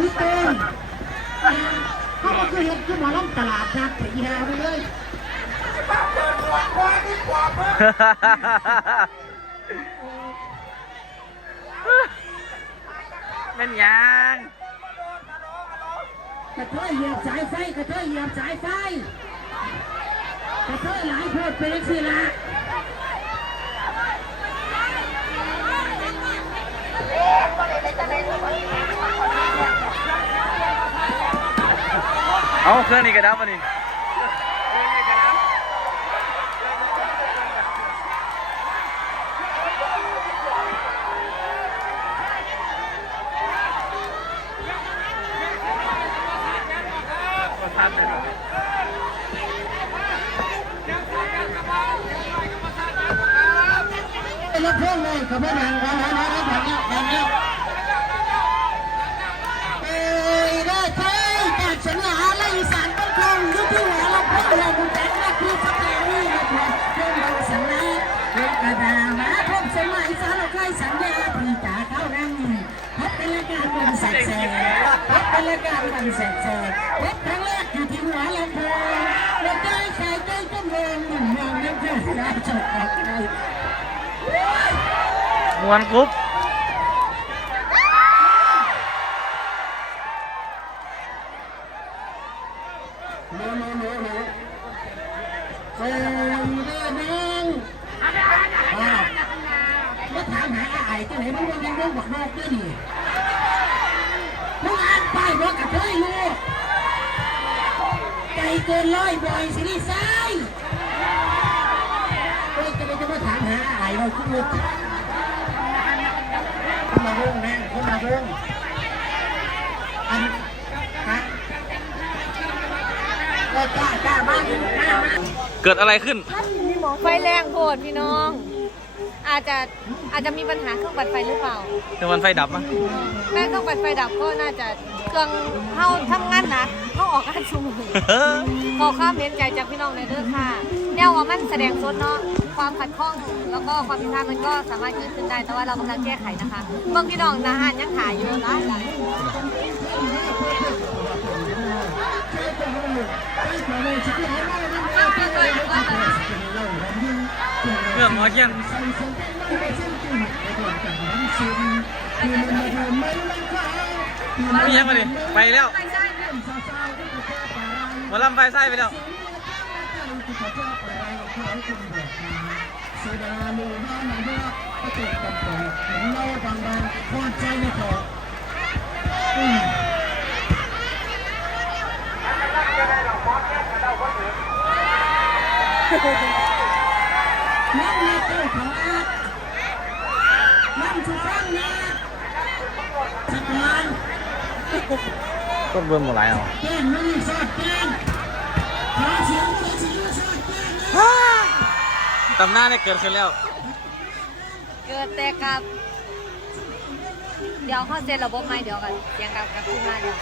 นี่เต้นเขาก็คือเห็นขึ้นมาล้อมตลาดนัดไปแย่ไปเลยเป็นยังกระเทยเหยียบสายไฟกระเทยเหยียบสายไฟกระเทยหลายโพดเป็นสิละเอาเครื่องนี้กระดับมาดิแล้วเพื่อนเลยกับแม่นางกันนะแบบนี้ได้ใช่จากฉันหาและอีสานบ้านคงยุคที่หัวเราเพื่อนเราบุญแจ้งและพี่สักแก่นี่เราเพื่อนเพื่อนเราสังนาเพื่อนกระดามาพบสมัยสารเราเคยสัญญาพี่จ๋าเข้านั่งพบเป็นรายการวันแสกพบเป็นรายการวันแสกพบครั้งแรกอยู่ที่หัวลำโพงเราใจใส่ใจจำลองหนุ่มนางน้ำเพื่อนเราจบออกไปมวนกรุ๊ปก็ถามหาไอ้ที่ไหนมึงยังรู้บอกนอกด้วยนี่มึงอ่านป้ายบอกกับเฮ้ยลูกใจเกินร้อยบ่อยสินี่ไซก็จะมาถามหาไอ้เราทุกลูกคนละวงแม่คนละวงอันฮะก็จ้าบ้านเกิดอะไรขึ้นไฟแรงโหดพี่น้องอาจจะมีปัญหาเครื่องปั่นไฟหรือเปล่าเครื่องปั่นไฟดับมั้ยแม่เครื่องปั่นไฟดับก็น่าจะเครื่องเข้าทำงานหนักเข้าออกงานชุมขอความเห็นใจจากพี่น้องในเรื่องค่ะเนี่ยว่ามันแสดงสดเนาะความขัดข้องแล้วก็ความผิดพลาดมันก็สามารถเกิดขึ้นได้แต่ว่าเรากำลังแก้ไขนะคะเบื้องพี่น้องนะฮะยังขายอยู่ร้านเครื่องหัวเชียงมียังมาดิไปแล้วหมอลำไฟไส้ไปแล้วน้ำมีตู้ของอาน้ำชุบฟังนะสักวันต้นเบิ่มหมดหลายเอาแก้มไม่สอดแก้มขอเสียงไม่ใช่สอดแก้มนะตำหน้าได้เกิดขึ้นแล้วเกิดแต่กับเดี๋ยวเขาเซ็นระบบใหม่เดี๋ยวกันเสียงกับขึ้นมาเดี๋ยว